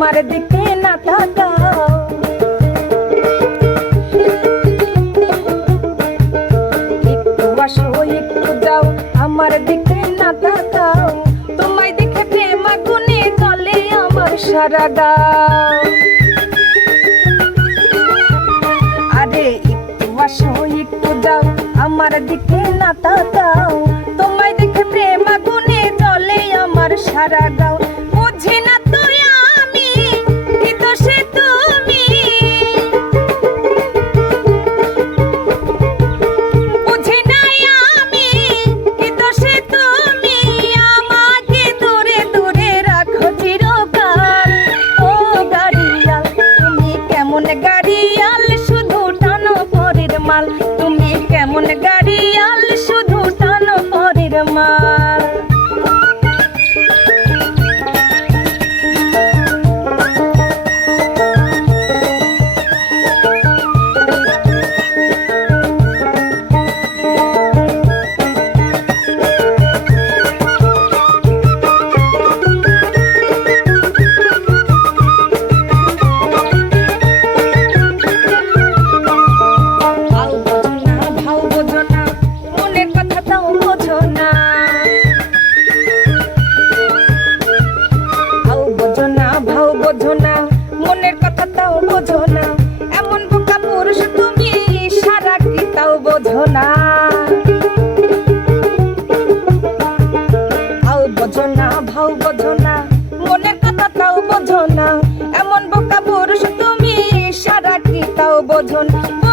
আমার দিকে না তাকাও। একটু আসো, একটু যাও, আমার দিকে না তাকাও। তোমায় দেখে প্রেম আগুনে চলে আমার সারা গাও আরে, একটু আসো, একটু যাও, আমার দিকে না তাকাও। তোমায় দেখে প্রেম আগুনে জ্বলে আমার সারা গাও তাও বোঝো না এমন বোকা পুরুষ তুমি, সারা কি তাও বোঝো না ভাও বোঝো না ভাও বোঝো না মনের তাও বোঝো না এমন বোকা পুরুষ তুমি, সারা কি তাও বোঝো না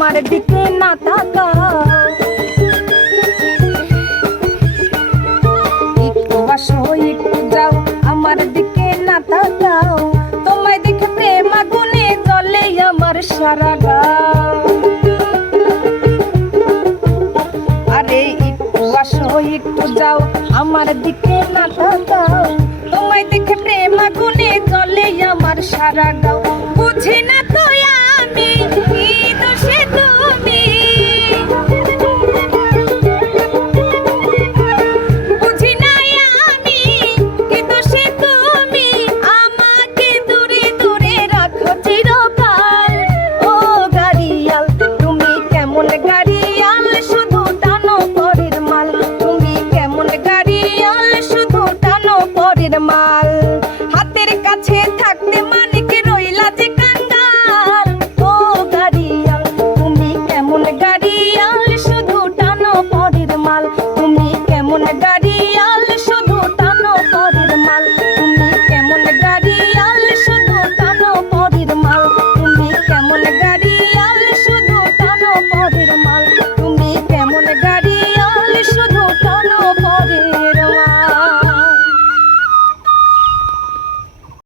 আমার দিকে না তাকাও একটু আসো একটু যাও, আমার দিকে না তাকাও তোমায় দেখে প্রেম আগুনে জ্বলে আমার সারা গাও আরে একটু আসো একটু যাও, আমার দিকে না তাকাও তোমায় দেখে প্রেম আগুনে জ্বলে আমার সারা গাও বুঝি না তো I don't know.